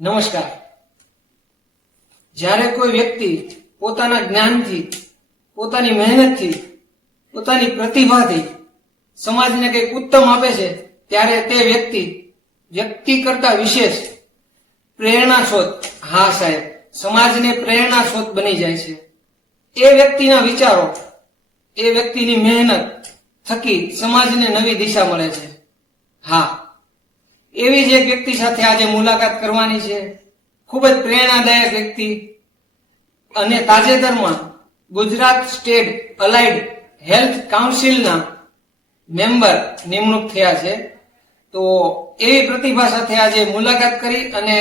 નમસ્કાર. જ્યારે કોઈ વ્યક્તિ પોતાના જ્ઞાનથી, પોતાની મહેનતથી, પોતાની પ્રતિભાથી સમાજને કંઈક ઉત્તમ આપે છે, ત્યારે તે વ્યક્તિ કરતા વિશેષ પ્રેરણા સ્ત્રોત, હા સાહેબ, સમાજને પ્રેરણા સ્ત્રોત બની જાય છે. એ વ્યક્તિના વિચારો, એ વ્યક્તિની મહેનત થકી સમાજને નવી દિશા મળે છે. હા, એવી જ એક વ્યક્તિ સાથે આજે મુલાકાત કરવાની છે. ખૂબ જ પ્રેરણાદાયક વ્યક્તિ અને તાજેતરમાં Gujarat state allied health કાઉન્સિલના member નિમણૂક થયા છે. તો એવી પ્રતિભા સાથે આજે મુલાકાત કરી અને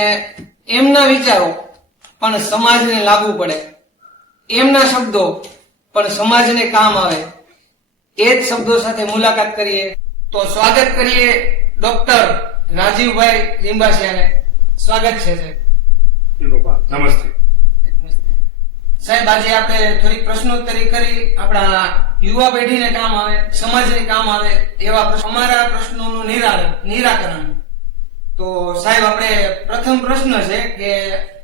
એમના વિચારો પણ સમાજને લાગુ પડે, એમના શબ્દો પણ સમાજને કામ આવે, એ જ શબ્દો સાથે મુલાકાત કરીએ. તો સ્વાગત કરીએ ડોક્ટર રાજીવભાઈ લીંબાસિયાને. સ્વાગત છે સાહેબ. નમસ્તે સાહેબ, આજે આપણે થોડીક પ્રશ્નોત્તરી કરી, આપણા યુવા પેઢીને કામ આવે, સમાજને કામ આવે એવા અમારા પ્રશ્નોનું નિરાકરણ. તો સાહેબ, આપણે પ્રથમ પ્રશ્ન છે કે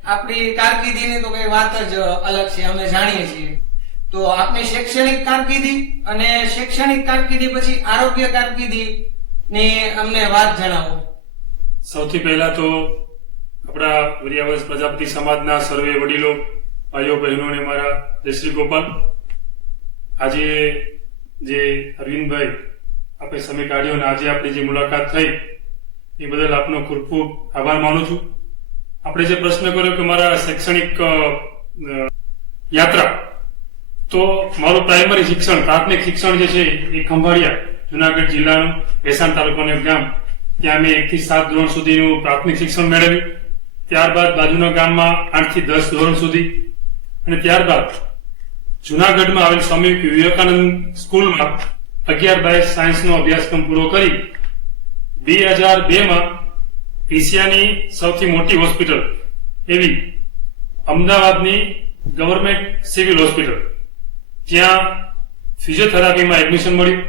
આપણી કારકિર્દીની તો કઈ વાત જ અલગ છે, અમે જાણીએ છીએ. તો આપની શૈક્ષણિક કારકિર્દી અને શૈક્ષણિક કારકિર્દી પછી આરોગ્ય કારકિર્દી ની અમને વાત જણાવો. સૌથી પહેલા તો આપણા વરિયાવંશ પ્રજાપતિ સમાજના સર્વે વડીલો, ભાઈઓ બહેનોને મારા જય શ્રી ગોપાલ. આજે જે અરવિંદભાઈ આપણે સમય કાઢ્યો અને આજે આપણી જે મુલાકાત થઈ એ બદલ આપનો ખૂબ ખૂબ આભાર માનું છું. આપણે જે પ્રશ્ન કર્યો કે મારા શૈક્ષણિક યાત્રા, તો મારું પ્રાઇમરી શિક્ષણ, પ્રાથમિક શિક્ષણ જે છે એ ખંભાળિયા, જુનાગઢ જિલ્લાનું ભેસાણ તાલુકાનું એક ગામ, ત્યાં મેં 1 થી 7 ધોરણ સુધીનું પ્રાથમિક શિક્ષણ મેળવ્યું. ત્યારબાદ બાજુના ગામમાં 8 થી 10 ધોરણ સુધી, અને ત્યારબાદ જુનાગઢમાં આવેલ સ્વામી વિવેકાનંદ સ્કૂલમાં 11 બાય સાયન્સનો અભ્યાસક્રમ પૂરો કરી 2002માં એશિયાની સૌથી મોટી હોસ્પિટલ એવી અમદાવાદની ગવર્મેન્ટ સિવિલ હોસ્પિટલ, ત્યાં ફિઝિયોથેરાપીમાં એડમિશન મળ્યું.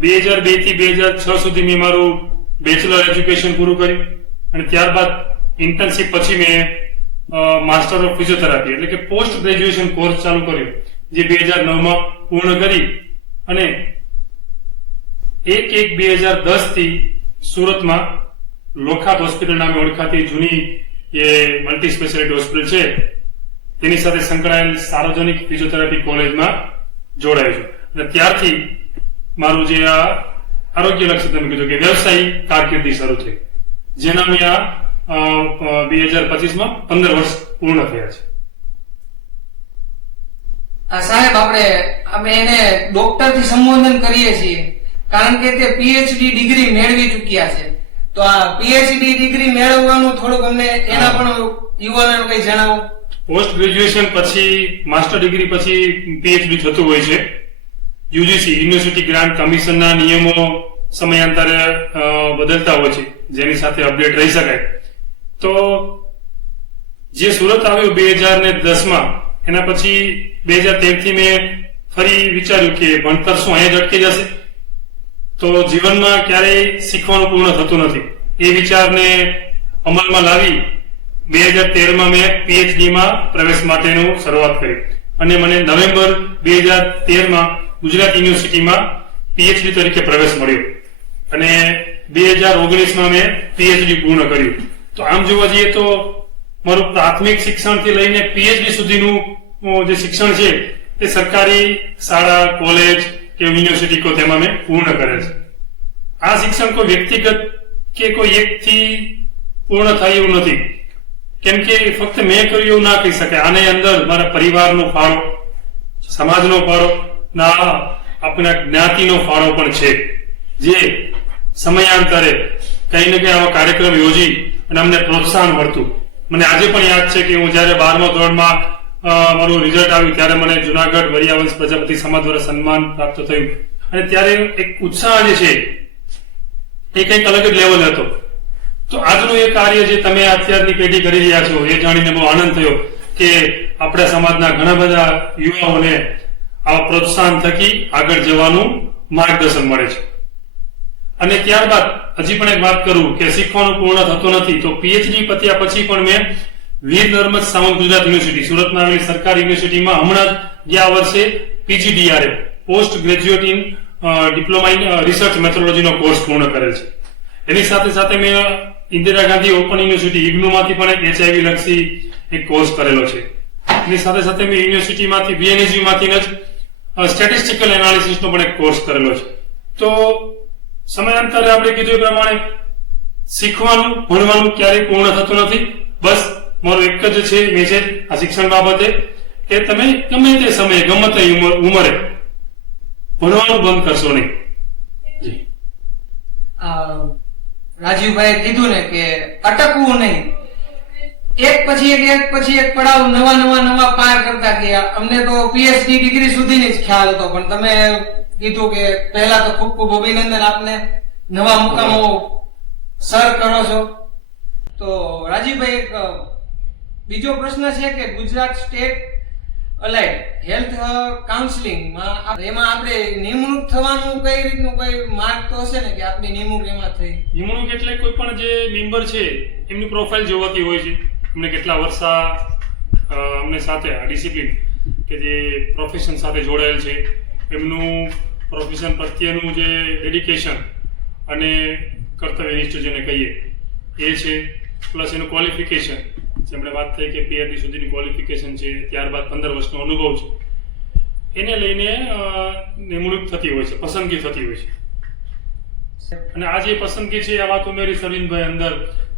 2002 થી 2006 સુધી મેં મારું બેચલર એજ્યુકેશન પૂરું કર્યું, અને ત્યારબાદ ઇન્ટર્નશીપ પછી મેં માસ્ટર ઓફ ફિઝિયોથેરાપી એટલે કે પોસ્ટ ગ્રેજ્યુએશન કોર્સ ચાલુ કર્યો, જે 2009માં પૂર્ણ કરી અને 1/1/2010 થી સુરતમાં લોખાત હોસ્પિટલ નામે ઓળખાતી જૂની એ મલ્ટી સ્પેશિયાલિટી હોસ્પિટલ છે તેની સાથે સંકળાયેલ સાર્વજનિક ફિઝિયોથેરાપી કોલેજમાં જોડાયો છું. અને ત્યારથી મારું જે આ આરોગ્યલક્ષી તમે કીધું કે વ્યવસાયિક કારકિર્દી શરૂ થઈ, જેના મેં આ 2025માં 15 વર્ષ પૂર્ણ થયા છે. સાહેબ, આપણે એને ડોક્ટર થી સંબોધન કરીએ છીએ કારણ કે તે પીએચડી ડિગ્રી મેળવી ચૂક્યા છે. તો આ પીએચડી ડિગ્રી મેળવવાનું થોડુંક અમને એના પણ યુવાનોને કઈ જણાવો. પોસ્ટ ગ્રેજ્યુએશન પછી માસ્ટર ડિગ્રી પછી પીએચડી થતું હોય છે. યુજીસી યુનિવર્સિટી ગ્રાન્ટ કમિશનના નિયમો સમયાંતરે બદલતા હોય છે, જેની સાથે અપડેટ રહી શકાય. તો જે સુરત આવ્યું 2010માં, એના પછી 2013 થી મેં ફરી વિચાર્યું કે ભણતર શું અહીંયા જ અટકી જશે, તો જીવનમાં ક્યારેય શીખવાનું પૂર્ણ થતું નથી. એ વિચારને અમલમાં લાવી 2013માં મેં પીએચડીમાં પ્રવેશ માટેનું શરૂઆત કરી, અને મને નવેમ્બર 2013માં ગુજરાત યુનિવર્સિટીમાં પીએચડી તરીકે પ્રવેશ મળ્યો, અને 2019માં મેં પીએચડી પૂર્ણ કર્યું. તો આમ જોવા જઈએ તો મારું પ્રાથમિક શિક્ષણથી લઈને પીએચડી સુધીનું જે શિક્ષણ છે તે સરકારી શાળા, કોલેજ કે યુનિવર્સિટી કો તેમાં મેં પૂર્ણ કરેલ છે. આ શિક્ષણ કોઈ વ્યક્તિગત કે કોઈ એકથી પૂર્ણ થાય એવું નથી, કેમ કે ફક્ત મેં કર્યું એવું ના કહી શકાય. આની અંદર મારા પરિવારનો ફાળો, સમાજનો ફાળો, ના આપણા જ્ઞાતિનો ફાળો પણ છે, જે સમયાંતરે કઈ ને કઈ આવા કાર્યક્રમ યોજી અને અમને પ્રોત્સાહન મળતું. મને આજે પણ યાદ છે કે હું જયારે 12મા ધોરણમાં મારું રિઝલ્ટ આવ્યું ત્યારે મને જુનાગઢ વરિયાવંશ પ્રજાપતિ સમાજ દ્વારા સન્માન પ્રાપ્ત થયું, અને ત્યારે એક ઉત્સાહ જે છે એ કંઈક અલગ જ લેવલ હતો. તો આજનું એ કાર્ય જે તમે અત્યારની પેઢી કરી રહ્યા છો, એ જાણીને બહુ આનંદ થયો કે આપણા સમાજના ઘણા બધા યુવાઓને આ પ્રોત્સાહન થકી આગળ જવાનું માર્ગદર્શન મળે છે. અને ત્યારબાદ હજી પણ એક વાત કરું કે શીખવાનું પૂર્ણ થતું નથી, તો પીએચડી પત્યા પછી પણ મેં વીર નર્મદ સાવંત ગુજરાત યુનિવર્સિટી સુરતમાં આવેલી સરકારી યુનિવર્સિટીમાં હમણાં જ ગયા વર્ષે PGDRA post graduate in diploma in research મેથોડોલોજીનો કોર્સ પૂર્ણ કરેલ છે. એની સાથે સાથે મેં ઇન્દિરા ગાંધી ઓપન યુનિવર્સિટી ઇગ્નુમાંથી પણ એક એચઆઈવી લક્ષી એક કોર્સ કરેલો છે. એની સાથે સાથે મેં યુનિવર્સિટીમાંથી બીએનએસયુ માંથી જ સ્ટેટિસ્ટિકલ એનાલિસિસનો પણ એક કોર્સ કરેલો છે. તો સમયાંતરે આપણે કીધું એ પ્રમાણે શીખવાનું ભણવાનું ક્યારેય પૂર્ણ થતું નથી. બસ મારું એક જ છે મેસેજ આ શિક્ષણ બાબતે કે તમે ગમે તે સમયે ગમે તે ઉંમરે ભણવાનું બંધ કરશો નહીં. રાજીવભાઈએ કીધું ને કે અટકવું નહીં, એક પછી એક પડાવ નવા પાર કરતા ગયા. અમને તો પીએચડી ડિગ્રી સુધીની જ ખ્યાલ હતો, પણ તમે કીધું કે પહેલા તો ખૂબ ખૂબ અભિનંદન આપને, નવા મુકામો સર કરો છો. તો રાજીવભાઈ એક બીજો પ્રશ્ન છે કે ગુજરાત સ્ટેટ અલાઇડ હેલ્થ કાઉન્સિલિંગમાં એમાં આપણે નિમણૂક થવાનું કઈ રીતનું કઈ માર્ગ તો હશે ને કે આપની નિમણૂક એમાં થઈ? નિમણૂક એટલે કોઈ પણ જે મેમ્બર છે એમની પ્રોફાઇલ જોવાતી હોય છે, અમને કેટલા વર્ષ અમને સાથે આ ડિસિપ્લિન કે જે પ્રોફેશન સાથે જોડાયેલ છે એમનું પ્રોફેશન પ્રત્યેનું જે ડેડિકેશન અને કર્તવ્યનિષ્ઠ જેને કહીએ એ છે, પ્લસ એનું ક્વોલિફિકેશન. આપણે વાત થઈ કે પીએચડી સુધીની ક્વોલિફિકેશન છે, ત્યારબાદ 15 વર્ષનો અનુભવ છે, એને લઈને નિમણૂક થતી હોય છે, પસંદગી થતી હોય છે. અને આ જે પસંદગી છે આ વાત ઉમેરી સરવિંદભાઈ અંદર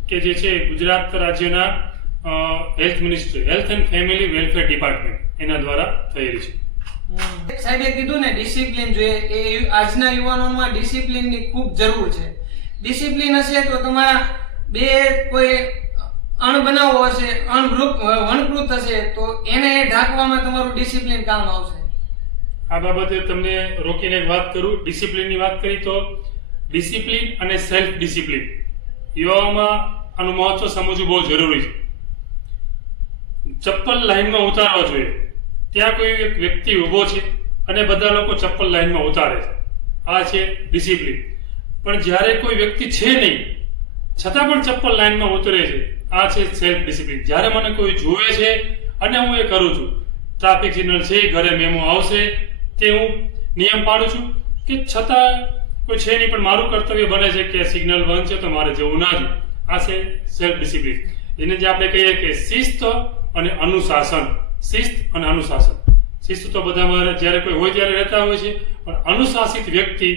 કે જે છે ગુજરાત રાજ્યના health ministry health and family welfare department એના દ્વારા થયેલી છે. સાહેબે કીધું ને ડિસિપ્લિન જોઈએ, એ આજના યુવાનોમાં ડિસિપ્લિનની ખૂબ જરૂર છે. ડિસિપ્લિન હશે તો તમારા બે કોઈ અણબનાવો હશે, વણકૃત હશે તો એને ઢાંકવામાં તમારું ડિસિપ્લિન કામ આવશે. આ બાબતે તમને રોકીને એક વાત કરું. ડિસિપ્લિનની વાત કરી તો ડિસિપ્લિન અને સેલ્ફ ડિસિપ્લિન યુવામાં આનું મહત્વ સમજવું બહુ જરૂરી છે. ચપ્પલ લાઈનમાં ઉતારવા જોઈએ, ત્યાં કોઈ એક વ્યક્તિ ઉભો છે અને બધા લોકો ચપ્પલ લાઈનમાં ઉતારે છે, આ છે ડિસિપ્લિન. પણ જ્યારે કોઈ વ્યક્તિ છે નહીં છતાં પણ ચપ્પલ લાઈનમાં ઉતરે છે, આ છે સેલ્ફ ડિસિપ્લિન. જ્યારે મને કોઈ જોવે છે અને હું એ કરું છું, ટ્રાફિક સિગ્નલ છે, ઘરે મેમો આવશે, તે હું નિયમ પાડું છું કે છતાં કોઈ છે નહીં પણ મારું કર્તવ્ય બને છે કે સિગ્નલ બંધ છે તો મારે જવું ના જોઈએ. આ છે સેલ્ફ ડિસિપ્લિન, જેને જે આપણે કહીએ કે શિસ્ત અને અનુશાસન. શિસ્ત અને અનુશાસન. શિસ્ત તો બધામાં જ્યારે કોઈ હોય ત્યારે રહેતા હોય છે, પણ અનુશાસિત વ્યક્તિ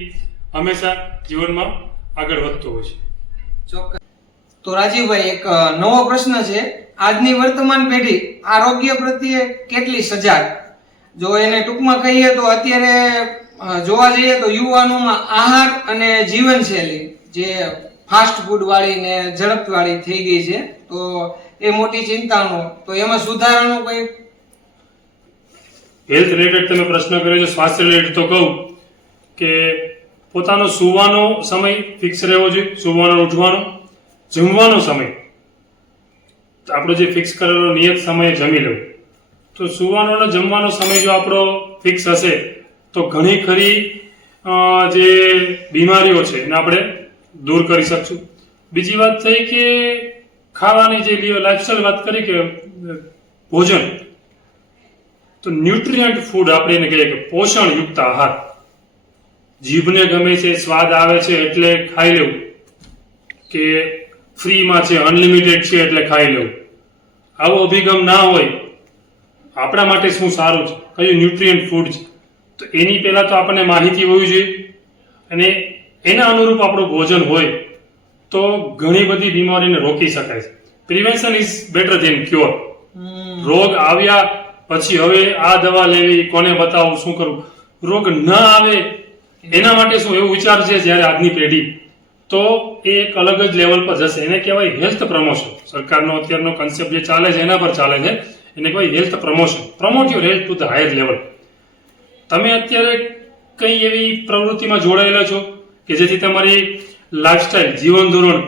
હંમેશા જીવનમાં આગળ વધતો હોય છે. ચોક્કસ. તો રાજીવભાઈ એક નવો પ્રશ્ન છે. આજની વર્તમાન પેઢી આરોગ્ય પ્રત્યે કેટલી સજાગ? જો એને ટૂંકમાં કહીએ તો અત્યારે જોવા જઈએ તો યુવાનોમાં આહાર અને જીવનશૈલી જે ફાસ્ટ ફૂડ વાળી ને ઝડપ વાળી થઈ ગઈ છે, તો એ મોટી ચિંતાનો, તો એમાં સુધારાનો કઈ? હેલ્થ રિલેટેડ તમે પ્રશ્ન કર્યો છે, સ્વાસ્થ્ય રિલેટેડ તો કહું કે પોતાનો સુવાનો સમય ફિક્સ રહેવો જોઈએ, સુવાનો ઉઠવાનો, જમવાનો સમય આપણો જે ફિક્સ કરેલો નિયત સમયે જમી લેવું. તો સુવાનો અને જમવાનો સમય જો આપણો ફિક્સ હશે તો ઘણી ખરી જે બીમારીઓ છે એને આપણે દૂર કરી શકશું. બીજી વાત થઈ કે ખાવાની જે લાઈફસ્ટાઈલ વાત કરી કે ભોજન, તો ન્યુટ્રિયન્ટ ફૂડ આપણે એને કહીએ કે પોષણયુક્ત આહાર. જીભને ગમે છે, સ્વાદ આવે છે એટલે ખાઈ લેવું, કે ફ્રીમાં છે, અનલિમિટેડ છે એટલે ખાઈ લેવું, આવો અભિગમ ના હોય. આપણા માટે શું સારું છે, કયું ન્યુટ્રિયન્ટ ફૂડ છે, તો એની પહેલા તો આપણને માહિતી હોવી જોઈએ, અને એના અનુરૂપ આપણું ભોજન હોય તો ઘણી બધી બીમારીને રોકી શકાય છે. Prevention is better than cure. રોગ આવ્યા પછી હવે આ દવા લેવી, કોને બતાવવું, શું કરવું, રોગ ન આવે એના માટે શું એવું વિચાર છે જ્યારે આજની પેઢી, તો એ એક અલગ જ લેવલ પર જશે. એને કહેવાય હેલ્થ પ્રમોશન. સરકારનો અત્યારનો કન્સેપ્ટ જે ચાલે છે એના પર ચાલે છે, એને કહેવાય health promotion. Promote your health to the higher level. તમે અત્યારે કઈ એવી પ્રવૃત્તિમાં જોડાયેલા છો કે જેથી તમારી લાઈફસ્ટાઈલ, જીવન ધોરણ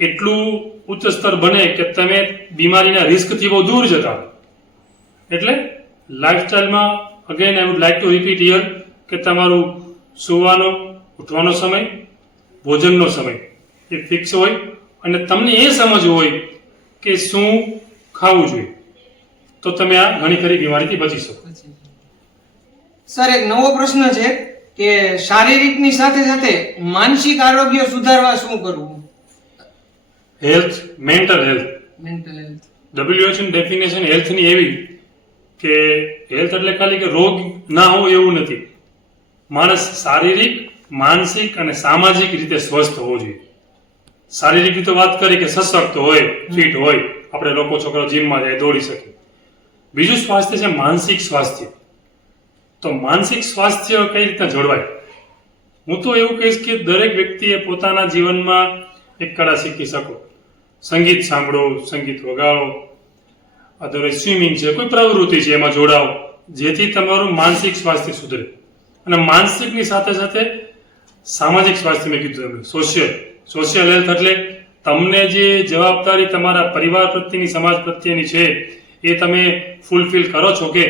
એટલું ઉચ્ચ સ્તર બને કે તમે બીમારીના રિસ્કથી બહુ દૂર જતા. એટલે લાઈફસ્ટાઈલમાં again I would like to repeat here કે તમારું સુવાનો, ઉઠવાનો સમય, ભોજનનો સમય એ ફિક્સ હોય અને તમને એ સમજવું હોય કે શું ખાવું જોઈએ, તો તમે આ ઘણી ખરી બીમારીથી બચી શકો. સર, એક નવો પ્રશ્ન છે કે શારીરિકની સાથે સાથે માનસિક આરોગ્ય સુધારવા શું કરવું? Health, mental health. Mental health. WHO ની ડેફિનેશન હેલ્થની એવી કે હેલ્થ એટલે ખાલી કે રોગ ના હોય એવું નથી. માણસ શારીરિક, માનસિક અને સામાજિક રીતે સ્વસ્થ હોવો જોઈએ. શારીરિકની તો વાત કરી કે સશક્ત હોય, ફિટ હોય, આપણે લોકો છોકરાઓ જીમમાં જાય, દોડી શકે. બીજું સ્વાસ્થ્ય છે માનસિક સ્વાસ્થ્ય. તો માનસિક સ્વાસ્થ્ય કઈ રીતના જળવાય? હું તો એવું કહીશ કે દરેક વ્યક્તિએ પોતાના જીવનમાં એક કળા શીખી શકો. સંગીત સાંભળો, સંગીત વગાડો, અધર સ્વિમિંગ છે, કોઈ પ્રવૃત્તિ છે એમાં જોડાઓ, જેથી તમારું માનસિક સ્વાસ્થ્ય સુધરે. અને માનસિકની સાથે સાથે સામાજિક સ્વાસ્થ્ય મેં કીધું તમે સોશિયલ હેલ્થ એટલે તમને જે જવાબદારી તમારા પરિવાર પ્રત્યેની, સમાજ પ્રત્યેની છે એ તમે ફૂલફિલ કરો છો કે?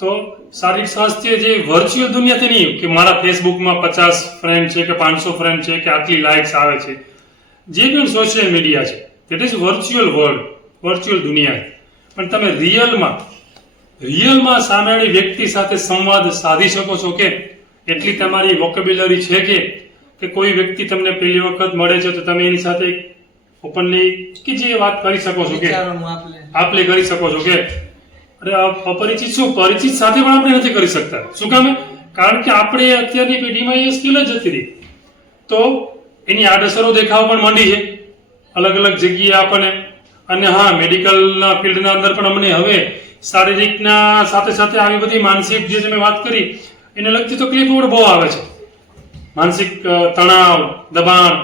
તો શારીરિક સ્વાસ્થ્ય જે વર્ચ્યુઅલ દુનિયાથી નહીં કે મારા ફેસબુકમાં 50 ફ્રેન્ડ છે કે 500 ફ્રેન્ડ છે કે આટલી લાઇક્સ આવે છે, જે પણ સોશિયલ મીડિયા છે that is virtual world, virtual દુનિયા. પણ તમે રિયલમાં સામેવાળી વ્યક્તિ સાથે સંવાદ સાધી શકો છો કે? એટલી તમારી વોકેબ્યુલરી છે કે કોઈ વ્યક્તિ તમને પહેલી વખત મળે છે તો તમે એની સાથે ઓપનલી કે જે વાત કરી શકો છો કે આપલે કરી શકો છો કે? અરે અપરિચિત શું, પરિચિત સાથે પણ આપણે નથી કરી શકતા. શું કામ? કારણ કે આપણે અત્યારની પેઢીમાં એ સ્કિલ જ જતી રહી. તો એની આડઅસરો દેખાવા પણ માંડી છે અલગ અલગ જગ્યાએ આપણને. અને હા, મેડિકલના ફિલ્ડના અંદર પણ અમને હવે શારીરિકના સાથે સાથે આવી બધી માનસિક જે તમે વાત કરી એને લગતી તકલીફો પણ બહુ આવે છે. માનસિક તણાવ, દબાણ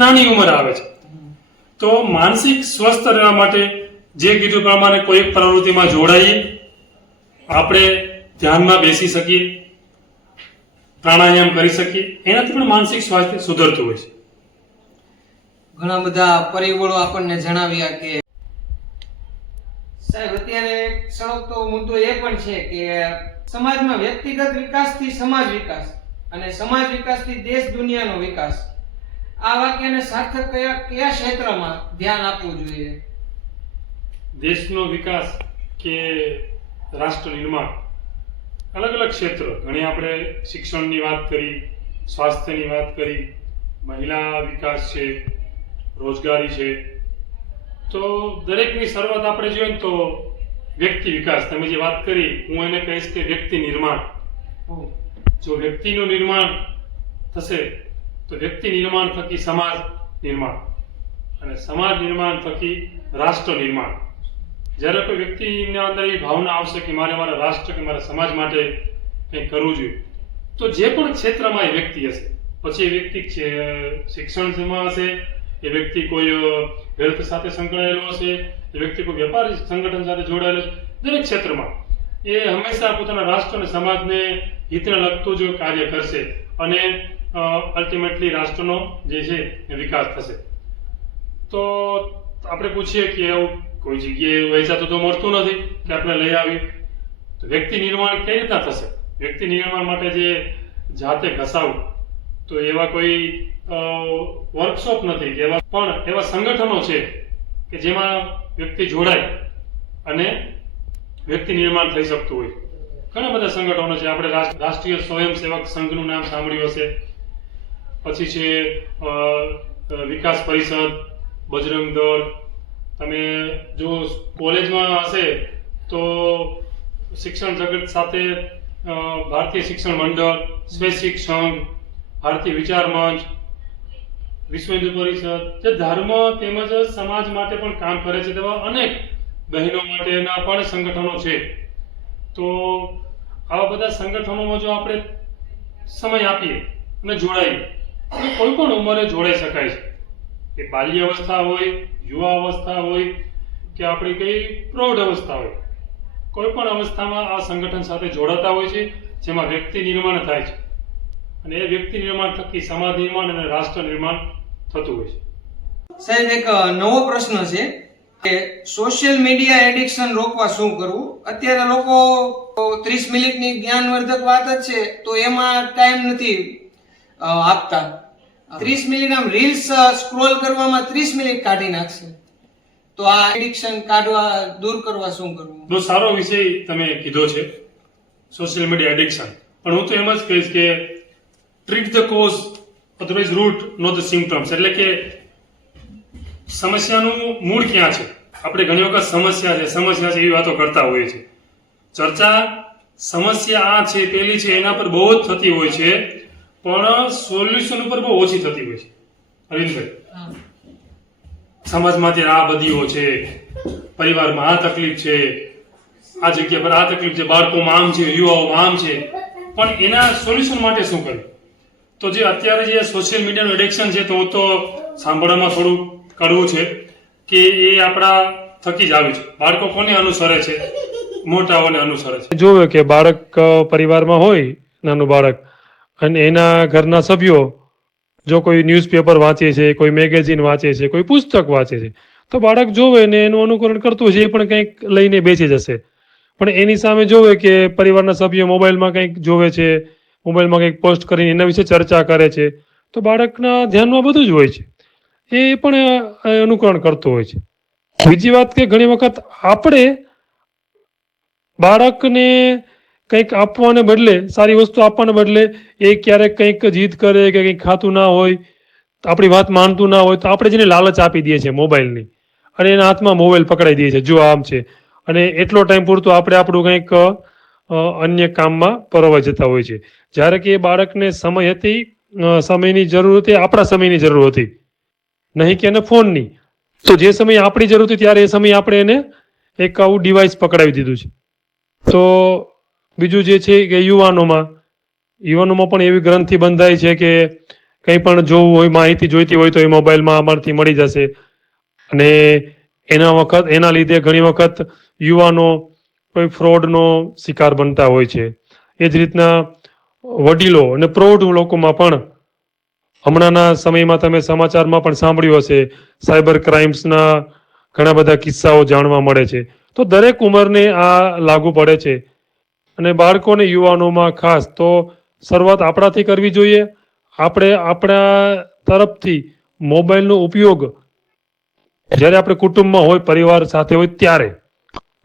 નાની ઉંમર આવે છે. તો માનસિક સ્વસ્થ રહેવા માટે જે કીધું પ્રમાણે કોઈ એક પ્રવૃત્તિમાં જોડાઈએ, આપણે ધ્યાનમાં બેસી શકીએ, પ્રાણાયામ કરી શકીએ, એનાથી પણ માનસિક સ્વાસ્થ્ય સુધરતું હોય છે. ઘણા બધા પરિબળો આપણને જણાવ્યા કે સાહેબ અત્યારે સળગતો મુદ્દો એ પણ છે કે સમાજમાં વ્યક્તિગત વિકાસથી સમાજ વિકાસ અને સમાજ વિકાસથી દેશ દુનિયાનો વિકાસ. આ વાક્યને સાર્થક કયા ક્ષેત્રમાં ધ્યાન આપવું જોઈએ? દેશનો વિકાસ કે રાષ્ટ્ર નિર્માણ, અલગ અલગ ક્ષેત્ર ઘણી. આપણે શિક્ષણની વાત કરી, સ્વાસ્થ્યની વાત કરી, મહિલા વિકાસ છે, રોજગારી છે. તો દરેકની શરૂઆત આપણે જોઈએ તો વ્યક્તિ વિકાસ. તમે જે વાત કરી, હું એને કહીશ કે વ્યક્તિ નિર્માણ. જો વ્યક્તિનું નિર્માણ થશે તો વ્યક્તિ નિર્માણ થકી સમાજ નિર્માણ અને સમાજ નિર્માણ થકી રાષ્ટ્ર નિર્માણ. જ્યારે કોઈ વ્યક્તિના અંદર એ ભાવના આવશે કે મારે મારા રાષ્ટ્ર કે મારા સમાજ માટે કંઈક કરવું જોઈએ, તો જે પણ ક્ષેત્રમાં એ વ્યક્તિ હશે, પછી એ વ્યક્તિ શિક્ષણમાં હશે, એ વ્યક્તિ કોઈ હેલ્થ સાથે સંકળાયેલો હશે, એ વ્યક્તિ કોઈ વેપારી સંગઠન સાથે જોડાયેલો છે, દરેક ક્ષેત્રમાં એ હંમેશા પોતાના રાષ્ટ્ર અને સમાજને હિતને લગતું જ કાર્ય કરશે અને અલ્ટિમેટલી રાષ્ટ્રનો જે છે એ વિકાસ થશે. તો આપણે પૂછીએ કે એવું કોઈ જગ્યાએ વહેંચાતું તો મળતું નથી કે આપણે લઈ આવી, તો વ્યક્તિ નિર્માણ કઈ રીતના થશે? વ્યક્તિ નિર્માણ માટે જે જાતે ઘસાવું, તો એવા કોઈ વર્કશોપ નથી કે એવા સંગઠનો છે કે જેમાં વ્યક્તિ જોડાય અને વ્યક્તિ નિર્માણ થઈ શકતું હોય. ઘણા બધા સંગઠનો છે. આપણે રાષ્ટ્રીય સ્વયંસેવક સંઘનું નામ સાંભળ્યું હશે, પછી છે વિકાસ પરિષદ, બજરંગ દળ. તમે જો કોલેજમાં હશે તો શિક્ષણ જગત સાથે ભારતીય શિક્ષણ મંડળ, સ્વૈચ્છિક સંઘ, ભારતીય વિચાર મંચ, વિશ્વ હિન્દુ પરિષદ, જે ધર્મ તેમજ સમાજ માટે પણ કામ કરે છે તેવા અનેક બહેનો માટેના પણ સંગઠનો છે. તો આવા બધા સંગઠનોમાં જો આપણે સમય આપીએ અને જોડાઈએ, તો કોઈ પણ ઉંમરે જોડાઈ શકાય છે. એ બાલ્ય અવસ્થા હોય, યુવા અવસ્થા હોય કે આપણી કઈ પ્રૌઢ અવસ્થા હોય, કોઈ પણ અવસ્થામાં આ સંગઠન સાથે જોડાતા હોય છે, જેમાં વ્યક્તિ નિર્માણ થાય છે અને એ વ્યક્તિ નિર્માણ થકી સમાજ નિર્માણ અને રાષ્ટ્ર નિર્માણ થતું હોય છે. સાહેબ, એક નવો પ્રશ્ન છે કે સોશિયલ મીડિયા એડિક્શન રોકવા શું કરવું? અત્યારે લોકો 30 મિનિટની જ્ઞાનવર્ધક વાત જ છે તો એમાં ટાઈમ નથી આપતા 30 મિનિટ આમ રીલ્સ સ્ક્રોલ કરવામાં 30 મિનિટ કાઢી નાખશે. તો આ એડિક્શન દૂર કરવા શું કરવું? બહુ સારો વિષય તમે કીધો છે, સોશિયલ મીડિયા એડિક્શન. પણ હું તો એમ જ કહીશ કે treat the cause otherwise root not the symptoms. એટલે કે સમસ્યાનું મૂળ ક્યાં છે? આપણે ઘણી વખત સમસ્યા છે એવી વાતો કરતા હોઈએ છીએ. ચર્ચા સમસ્યા આ છે પેલી છે એના પર બહુ જ થતી હોય છે, પણ સોલ્યુશન ઉપર બહુ ઓછી થતી હોય છે. અરવિંદભાઈ, સમાજમાંથી આ બધીઓ છે, પરિવારમાં આ તકલીફ છે, આ જગ્યા પર આ તકલીફ છે, બાળકોમાં આમ છે, યુવાઓમાં આમ છે, પણ એના સોલ્યુશન માટે શું કરવું? તો જે અત્યારે જે સોશિયલ મીડિયાનું એડિક્શન છે, તો સાંભળવામાં થોડું કડવું છે કે એ આપણા થકી જ આવ્યું છે. બાળકો કોને અનુસરે છે? મોટાઓને અનુસરે છે. જોવે કે બાળક પરિવારમાં હોય, નાનું બાળક, અને એના ઘરના સભ્યો જો કોઈ ન્યૂઝપેપર વાંચે છે, કોઈ મેગેઝિન વાંચે છે, કોઈ પુસ્તક વાંચે છે, તો બાળક જોવે ને એનું અનુકરણ કરતું હશે, એ પણ કંઈક લઈને બેસી જશે. પણ એની સામે જોવે કે પરિવારના સભ્યો મોબાઈલમાં કંઈક જોવે છે, મોબાઈલમાં કંઈક પોસ્ટ કરીને એના વિશે ચર્ચા કરે છે, તો બાળકના ધ્યાનમાં બધું જ હોય છે, એ પણ અનુકરણ કરતો હોય છે. બીજી વાત કે ઘણી વખત આપણે બાળકને કંઈક આપવાને બદલે, સારી વસ્તુ આપવાને બદલે, એ ક્યારેક કંઈક જીદ કરે કે કંઈક ખાતું ના હોય, આપણી વાત માનતું ના હોય, તો આપણે જેને લાલચ આપી દઈએ છીએ મોબાઈલની, અને એના હાથમાં મોબાઈલ પકડાઈ દઈએ છીએ, જો આમ છે, અને એટલો ટાઈમ પૂરતો આપણે આપણું કંઈક અન્ય કામમાં પરોવાઈ જતા હોય છે. જ્યારે કે એ બાળકને સમય હતી, સમયની જરૂર હતી, આપણા સમયની જરૂર હતી, નહીં કે એને ફોનની. તો જે સમયે આપણી જરૂર હતી ત્યારે એ સમયે આપણે એને એક આવું ડિવાઇસ પકડાવી દીધું છે. તો બીજું જે છે કે યુવાનોમાં પણ એવી ગ્રંથિ બંધાય છે કે કંઈ પણ જોવું હોય, માહિતી જોઈતી હોય તો એ મોબાઈલમાં અમારથી મળી જશે, અને એના લીધે ઘણી વખત યુવાનો કોઈ ફ્રોડનો શિકાર બનતા હોય છે. એ જ રીતના વડીલો અને પ્રૌઢ લોકોમાં પણ હમણાંના સમયમાં તમે સમાચારમાં પણ સાંભળ્યું હશે, સાયબર ક્રાઇમ્સના ઘણા બધા કિસ્સાઓ જાણવા મળે છે. તો દરેક ઉંમરને આ લાગુ પડે છે, અને બાળકોને યુવાનોમાં ખાસ તો શરૂઆત આપણાથી કરવી જોઈએ. આપણે આપણા તરફથી મોબાઈલનો ઉપયોગ જ્યારે આપણે કુટુંબમાં હોય, પરિવાર સાથે હોય, ત્યારે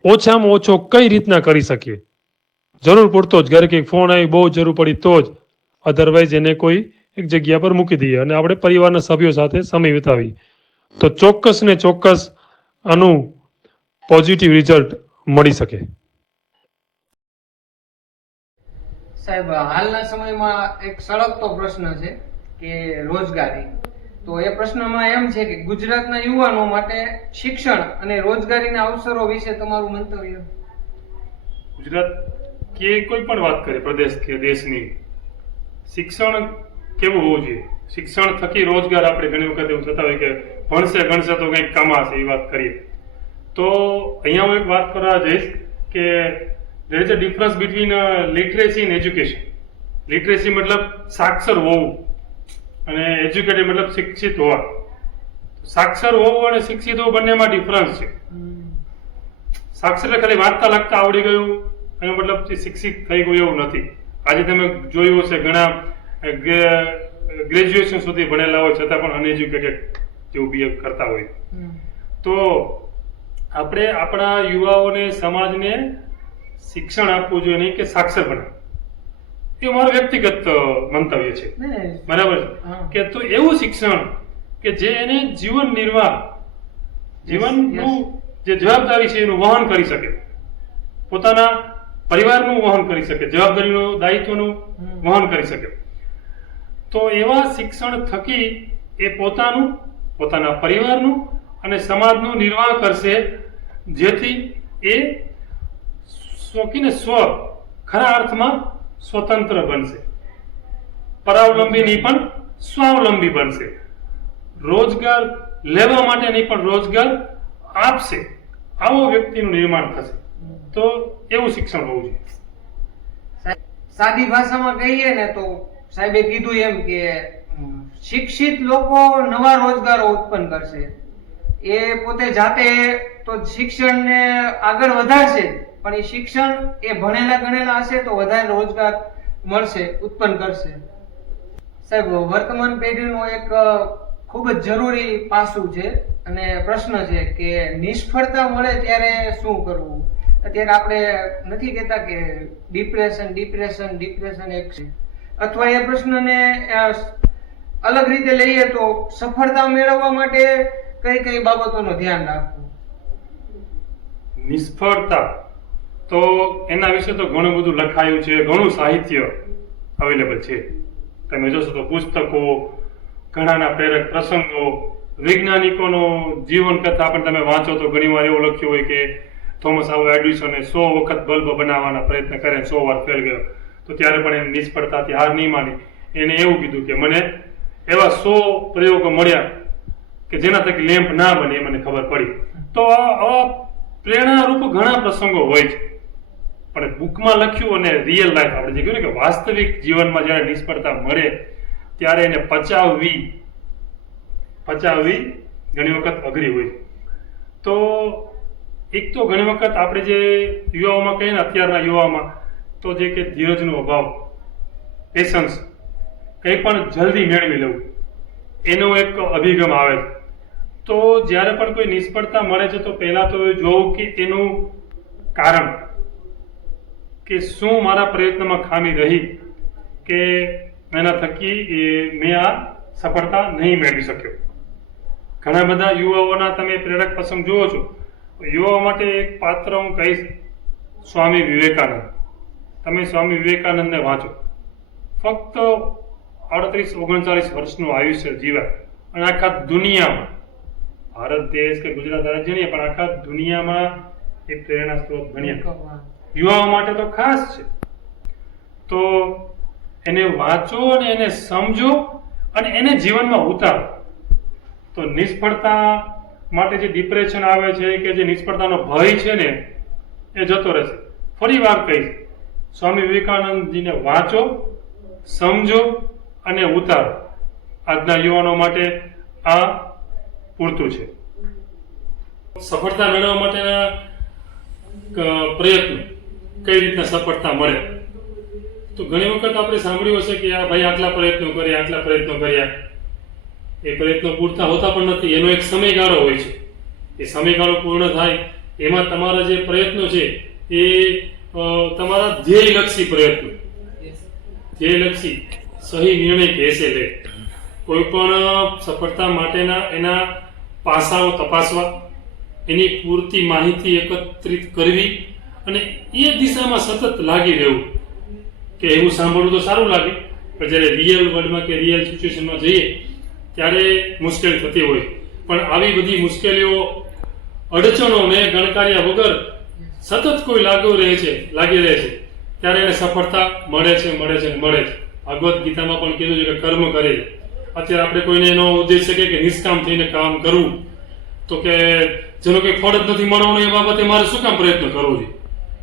ઓછામાં ઓછો કઈ રીતના કરી શકીએ. જરૂર પૂરતો જ, ઘરે કંઈક ફોન આવી, બહુ જરૂર પડી તો જ, અધરવાઇઝ એને કોઈ એક જગ્યા પર મૂકી દઈએ અને આપણે પરિવારના સભ્યો સાથે સમય વિતાવીએ, તો ચોક્કસ ને ચોક્કસ આનું પોઝિટિવ રિઝલ્ટ મળી શકે. સાહેબ, હાલના સમયમાં એક સળગતો પ્રશ્ન છે કે રોજગારી. તો એ પ્રશ્નમાં એમ છે કે ગુજરાતના યુવાનો માટે શિક્ષણ અને રોજગારીના અવસરો વિશે તમારું મંતવ્ય? ગુજરાત કે કોઈ પણ વાત કરે, પ્રદેશ કે દેશની, શિક્ષણ કેવું હોવું જોઈએ? શિક્ષણ થકી રોજગાર. આપણે ઘણી વખત એવું થતા હોય કે ભણશે ગણશે તો કંઈક કમાશે, એ વાત કરીએ. તો અહીંયા હું એક વાત કરવા જઈશ કે there is a difference between literacy and education. Literacy મતલબ સાક્ષર હોવું, અને એજ્યુકેટેડ મતલબ શિક્ષિત હોવા. સાક્ષર હોવું અને શિક્ષિત હોવું બંનેમાં ડિફરન્સ છે. સાક્ષર એટલે ખાલી વાંચતા લખતા આવડી ગયું એનો મતલબ શિક્ષિત થઈ ગયું એવું નથી. આજે તમે જોયું હશે ઘણા ગ્રેજ્યુએશન સુધી ભણેલા હોય છતાં પણ અનએજ્યુકેટેડ જેવું બિહેવ કરતા હોય. તો આપણે આપણા યુવાઓને, સમાજને શિક્ષણ આપવું જોઈએ, નહીં કે સાક્ષર બનાવવું. એ મારું વ્યક્તિગત મંતવ્ય છે. બરાબર કે તો એવું શિક્ષણ કે જે એને જીવન નિર્વાહ, જીવનનું જે જવાબદારી છે એનું વહન કરી શકે, પોતાના પરિવારનું વહન કરી શકે, જવાબદારીનું, દાયિત્વનું વહન કરી શકે. તો એવા શિક્ષણ થકી એ પોતાનું, પોતાના પરિવારનું અને સમાજનું નિર્વાહ કરશે, જેથી એ ખરા અર્થમાં સ્વતંત્ર બનશે, પરાવલંબી નહીં પણ સ્વાવલંબી બનશે, રોજગાર લેવા માટે નહીં પણ રોજગાર આપશે, આવો વ્યક્તિનું નિર્માણ થશે. તો એવું શિક્ષણ હોવું જોઈએ. સાદી ભાષામાં કહીએ ને તો સાહેબે કીધું એમ કે શિક્ષિત લોકો નવા રોજગારો ઉત્પન્ન કરશે. એ પોતે જાતે તો શિક્ષણને આગળ વધારશે, પણ એ શિક્ષણ એ ભણેલા ગણેલા હશે તો વધારે રોજગાર મળશે, ઉત્પન્ન કરશે. સાહેબ, વર્તમાન પેઢીનું એક ખૂબ જ જરૂરી પાસું છે અને પ્રશ્ન છે કે નિષ્ફળતા મળે ત્યારે શું કરવું. અત્યારે આપણે નથી કહેતા કે ડિપ્રેશન એક છે, અથવા એ પ્રશ્નને અલગ રીતે લઈએ તો સફળતા મેળવવા માટે કઈ કઈ બાબતોનું ધ્યાન રાખવું. નિષ્ફળતા તો એના વિશે તો ઘણું બધું લખાયું છે, ઘણું સાહિત્ય અવેલેબલ છે. તમે જોશો તો પુસ્તકો, ઘણાના પ્રેરક પ્રસંગો, વૈજ્ઞાનિકોનો જીવન કથા પણ તમે વાંચો તો ઘણીવાર એવું લખ્યું હોય કે થોમસ આલ્વા એડિસને 100 વખત બલ્બ બનાવવાના પ્રયત્ન કરે, 100 વાર ફેલ ગયો, તો ત્યારે પણ એને નિષ્ફળતાથી હાર નહીં માની. એને એવું કીધું કે મને એવા 100 પ્રયોગો મળ્યા કે જેના થકી લેમ્પ ના બને એ મને ખબર પડી. તો આવા પ્રેરણારૂપ ઘણા પ્રસંગો હોય છે, પણ બુકમાં લખ્યું અને રિયલ લાઈફ આપણે જે કહ્યું ને કે વાસ્તવિક જીવનમાં જ્યારે નિષ્ફળતા મળે ત્યારે એને પચાવવી ઘણી વખત અઘરી હોય. તો એક તો ઘણી વખત આપણે જે યુવાઓમાં કહીએ ને, અત્યારના યુવામાં તો જે કે ધીરજનો અભાવ, પેશન્સ, કંઈ પણ જલ્દી મેળવી લેવું, એનો એક અભિગમ આવે છે. તો જ્યારે પણ કોઈ નિષ્ફળતા મળે છે તો પહેલા તો જોવું કે એનું કારણ, કે શું મારા પ્રયત્નમાં ખામી રહી કે એના થકી મેં આ સફળતા નહીં મેળવી શક્યો. ઘણા બધા યુવાઓના તમે પ્રેરક પ્રસંગ જુઓ છો. યુવાઓ માટે એક પાત્ર હું કહીશ, સ્વામી વિવેકાનંદ. તમે સ્વામી વિવેકાનંદને વાંચો, ફક્ત 38-39 વર્ષનું આયુષ્ય જીવ્યા અને આખા દુનિયામાં, ભારત દેશ કે ગુજરાત રાજ્ય નહીં પણ આખા દુનિયામાં એ પ્રેરણા સ્ત્રોત બન્યા. યુવાઓ માટે તો ખાસ છે. તો એને વાંચો અને એને સમજો અને એને જીવનમાં ઉતારો. તો નિષ્ફળતા માટે જે ડિપ્રેશન આવે છે કે જે નિષ્ફળતાનો ભય છે ને એ જતો રહેશે. ફરી વાર કહીશ, સ્વામી વિવેકાનંદજીને વાંચો, સમજો અને ઉતારો. આજના યુવાનો માટે આ પૂરતું છે. સફળતા મેળવવા માટેના પ્રયત્નો, કઈ રીતના સફળતા મળે, તો ઘણી વખત આપણે સાંભળ્યું હશે કે આ ભાઈ આટલા પ્રયત્નો કર્યા, એ પ્રયત્નો પૂરતા હોતા પણ નથી. એનો એક સમયગાળો હોય છે. એ સમયગાળો પૂર્ણ થાય એમાં તમારા જે પ્રયત્નો છે એ તમારા ધ્યેયલક્ષી પ્રયત્નો, ધ્યેયલક્ષી સહી નિર્ણય કેસે લે. કોઈ પણ સફળતા માટેના એના પાસાઓ તપાસવા, એની પૂરતી માહિતી એકત્રિત કરવી અને એ દિશામાં સતત લાગી રહેવું. કે એવું સાંભળવું તો સારું લાગે, પણ જ્યારે રિયલ વર્લ્ડમાં કે રિયલ સિચ્યુએશનમાં જઈએ ત્યારે મુશ્કેલી થતી હોય. પણ આવી બધી મુશ્કેલીઓ, અડચણોને ગણકાર્યા વગર સતત કોઈ લાગી રહે છે ત્યારે એને સફળતા મળે છે. ભગવદ્ ગીતામાં પણ કીધું છે કે કર્મ કરે. અત્યારે આપણે કોઈને એનો ઉદ્દેશ છે કે નિષ્કામ થઈને કામ કરવું, તો કે જેનો કંઈ ફળ જ નથી મળવાનું એ બાબતે મારે શું કામ પ્રયત્ન કરવો છે,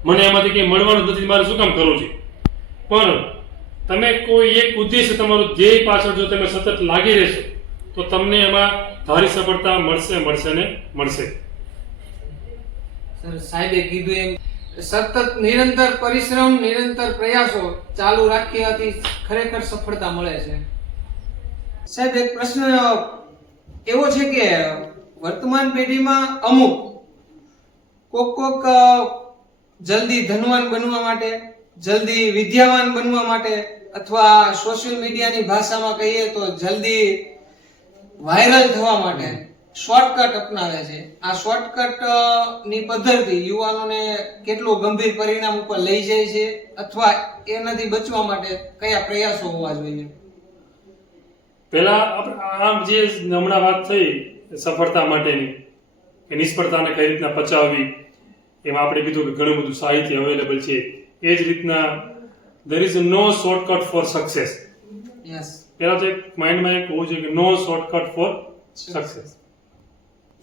મને એમાંથી કંઈ મળવાનું જ નથી, મારે શું કામ કરવું છે. પણ તમે કોઈ એક ઉદ્દેશ, તમારું ધ્યેય પાછળ જો તમે સતત લાગી રહેશો તો તમને એમાં ધારી સફળતા મળશે. સર, સાહેબે કીધું એમ સતત નિરંતર પરિશ્રમ, નિરંતર પ્રયાસો ચાલુ રાખવાથી ખરેખર સફળતા મળે છે. સાહેબ, એક પ્રશ્ન એવો છે કે વર્તમાન પેઢીમાં અમુક કોક જલ્દી ધનવાન બનવા માટે, જલ્દી વિદ્યાવાન બનવા માટે, અથવા સોશિયલ મીડિયાની ભાષામાં કહીએ તો જલ્દી વાયરલ થવા માટે શોર્ટકટ અપનાવે છે. આ શોર્ટકટ ની પદ્ધતિ યુવાનોને કેટલું ગંભીર પરિણામ ઉપર લઈ જાય છે, અથવા એનાથી બચવા માટે કયા પ્રયાસો હોવા જોઈએ? પહેલા આમ જે હમણાં વાત થઈ સફળતા માટેની, કે નિષ્ફળતાને કઈ રીતના પચાવવી, એમાં આપણે કીધું કે ઘણું બધું સાહિત્ય અવેલેબલ છે. એ જ રીતના there is no shortcut for success. પહેલા તો એક માઇન્ડમાં એક હોવું જોઈએ કે નો શોર્ટકટ ફોર સક્સેસ.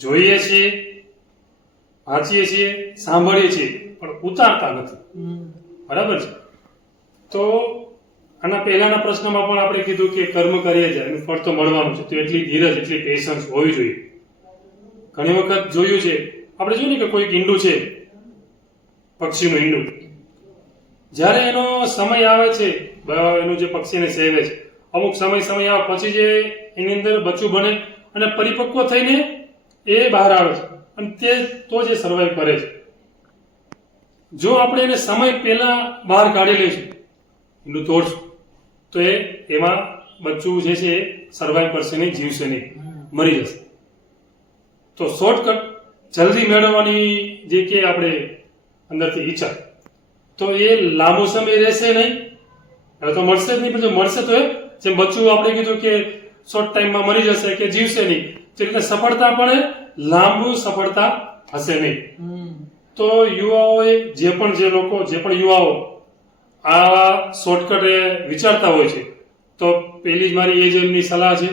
જોઈએ છીએ, વાંચીએ છીએ, સાંભળીએ છીએ, પણ ઉતારતા નથી. બરાબર છે. તો આના પહેલાના પ્રશ્નમાં પણ આપણે કીધું કે કર્મ કરીએ જાય એનું ફળ તો મળવાનું છે. તો એટલી ધીરજ, એટલી પેશન્સ હોવી જોઈએ. ઘણી વખત જોયું છે, આપણે જોયું ને કે કોઈક ઈંડું છે, પક્ષીનું ઈંડું, જ્યારે એનો સમય આવે છે, એનું જે પક્ષીને સેવે છે અમુક સમય આવે પછી જે એની અંદર બચ્ચું બને અને પરિપક્વ થઈને એ બહાર આવે છે અને તે તો જે સર્વાઈવ કરે છે. જો આપણે એને સમય પહેલા બહાર કાઢી લઈશું એનું તોડશું તો એમાં બચ્ચું જે છે એ સર્વાઈવ કરશે નહીં, જીવશે નહીં, મરી જશે. તો શોર્ટકટ જલ્દી મેળવવાની જે કે આપણે અંદરથી ઈચ્છા, તો એ લાંબો સમય રહેશે નહીં. હવે તો મળશે જ નહીં, પણ જો મળશે તો એ જેમ બચ્ચું આપણે કીધું કે શોર્ટ ટાઈમમાં મરી જશે કે જીવશે નહીં, તે રીતે સફળતા પણ લાંબુ સફળતા હશે નહીં. તો યુવાઓએ જે પણ યુવાઓ આ શોર્ટકટ વિચારતા હોય છે, તો પહેલી જ મારી એ જ એમની સલાહ છે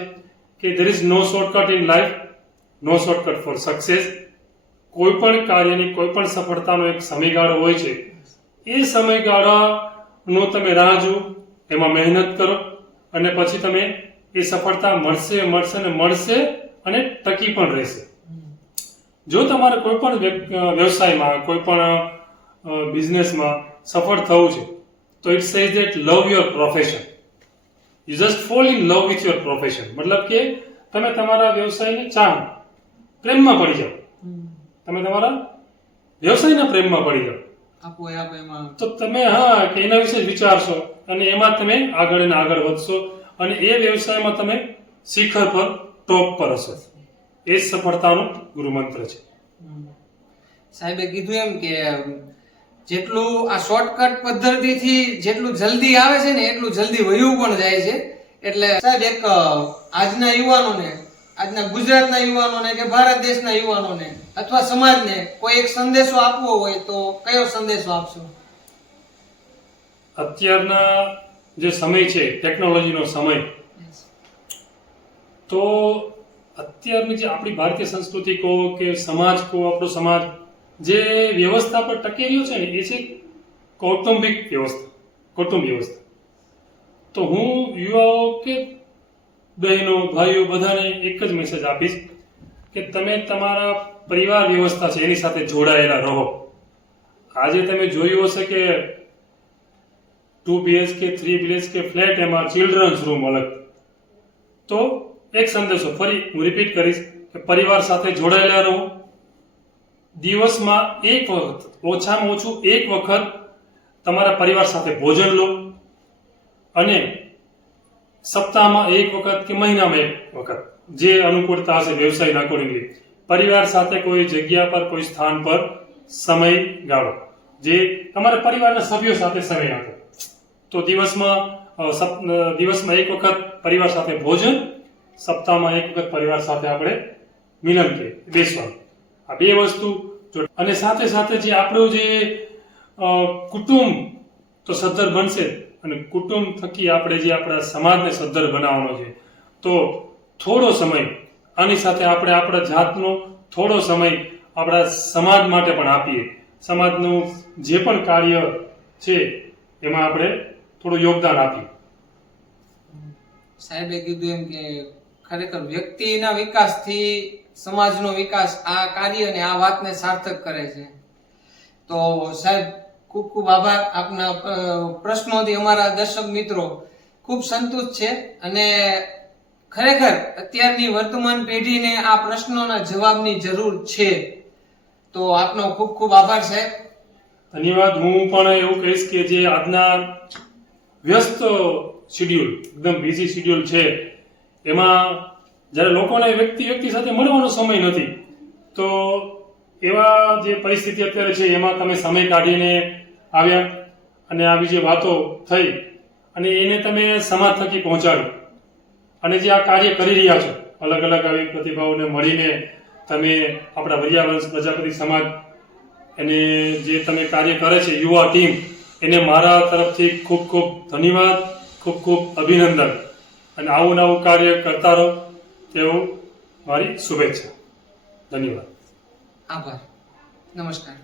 કે there is no shortcut in life, no shortcut for success. કોઈ પણ કાર્યની કોઈ પણ સફળતાનો એક સમયગાળો હોય છે. એ સમયગાળાનો તમે રાહ જુઓ, એમાં મહેનત કરો અને પછી તમે એ સફળતા મળશે અને ટકી પણ રહેશે. જો તમારે કોઈ પણ વ્યવસાયમાં, કોઈ પણ બિઝનેસમાં સફળ થવું છે, તો it says that love your profession. You just fall in love with your profession. મતલબ કે તમે તમારા વ્યવસાયને ચાહો, પ્રેમમાં પડી જાઓ. તમે તમારા વ્યવસાયના પ્રેમમાં પડી જાઓ તો તમે કે એના વિશે વિચારશો અને એમાં તમે આગળ અને આગળ વધશો અને એ વ્યવસાયમાં તમે શિખર પર, ટોપ પર હશો. એ જ સફળતાનો ગુરુ મંત્ર છે. સાહેબે કીધું એમ કે જેટલું આ શોર્ટકટ પદ્ધતિથી જેટલું જલ્દી આવે છે ને એટલું જલ્દી વયું પણ જાય છે. એટલે સાહેબ એક આજના યુવાનોને, આજના ગુજરાતના યુવાનોને કે ભારત દેશના યુવાનોને અથવા સમાજને કોઈ એક સંદેશો આપવો હોય તો કયો સંદેશો આપશો? અત્યારના જે સમય છે, ટેકનોલોજીનો સમય, તો અત્યારની જે આપણી ભારતીય સંસ્કૃતિ કહો કે સમાજ કહો, આપણો સમાજ જે વ્યવસ્થા પર ટકી રહ્યો છે ને એ છે કૌટુંબિક વ્યવસ્થા, કુટુંબ વ્યવસ્થા. તો હું યુવાઓ કે બહેનો, ભાઈઓ બધાને એક જ મેસેજ આપીશ કે તમે તમારા પરિવાર વ્યવસ્થા છે એની સાથે જોડાયેલા રહો. આજે તમે જોયું હશે કે 2 BHK 3 BHK ફ્લેટ, એમાં ચિલ્ડ્રન્સ રૂમ અલગ. તો એક સંદેશો ફરી હું રિપીટ કરીશ કે પરિવાર સાથે જોડાયેલા રહો. દિવસમાં એક વખત, ઓછામાં ઓછું એક વખત તમારા પરિવાર સાથે ભોજન લો અને સપ્તાહમાં એક વખત કે મહિનામાં એક વખત, જે અનુકૂળતા હશે વ્યવસાયના અકોર્ડિંગલી, પરિવાર સાથે કોઈ જગ્યા પર, કોઈ સ્થાન પર સમય ગાળો. જે તમારા પરિવારના સભ્યો સાથે સમય આપો. તો દિવસમાં એક વખત પરિવાર સાથે ભોજન, સપ્તાહમાં એક વખત પરિવાર સાથે આપણે મિલન કે બેસવાનું. આ બે વસ્તુ. અને સાથે સાથે જે આપણું જે કુટુંબ તો સદ્ધર બનશે અને કુટુંબ થકી આપણે જે આપણા સમાજને સદ્ધર બનાવવાનો છે. તો થોડો સમય આની સાથે આપણે આપણા જાતનો થોડો સમય આપણા સમાજ માટે પણ આપીએ. સમાજનું જે પણ કાર્ય છે એમાં આપણે થોડું યોગદાન આપીએ. સાહેબે કીધું એમ કે ખરેખર વ્યક્તિના વિકાસથી સમાજનો વિકાસ આ કાર્ય અને આ વાતને સાર્થક કરે છે. તો સાહેબ ખૂબ ખૂબ આભાર. આપના પ્રશ્નોથી અમારા દર્શક મિત્રો ખૂબ સંતુષ્ટ છે અને ખરેખર અત્યારની વર્તમાન પેઢીને આ પ્રશ્નોના જવાબની જરૂર છે. તો આપનો ખૂબ ખૂબ આભાર સાહેબ. ધન્યવાદ. હું પણ એવું કહીશ કે જે આજના વ્યસ્ત શેડ્યુલ, એકદમ બિઝી શેડ્યુલ છે, એમાં જ્યારે લોકોને વ્યક્તિ સાથે મળવાનો સમય નથી, તો એવા જે પરિસ્થિતિ અત્યારે છે એમાં તમે સમય કાઢીને આવ્યા અને આવી જે વાતો થઈ અને એને તમે સમાજ થકી પહોંચાડી અને જે આ કાર્ય કરી રહ્યા છો, અલગ અલગ આવી પ્રતિભાઓને મળીને તમે આપણા વરિયાવંશ પ્રજાપતિ સમાજ એને જે તમે કાર્ય કરે છે, યુવા ટીમ, એને મારા તરફથી ખૂબ ખૂબ ધન્યવાદ, ખૂબ ખૂબ અભિનંદન અને આવું નવું કાર્ય કરતા રહો તેવું મારી શુભેચ્છા. ધન્યવાદ. આભાર. નમસ્કાર.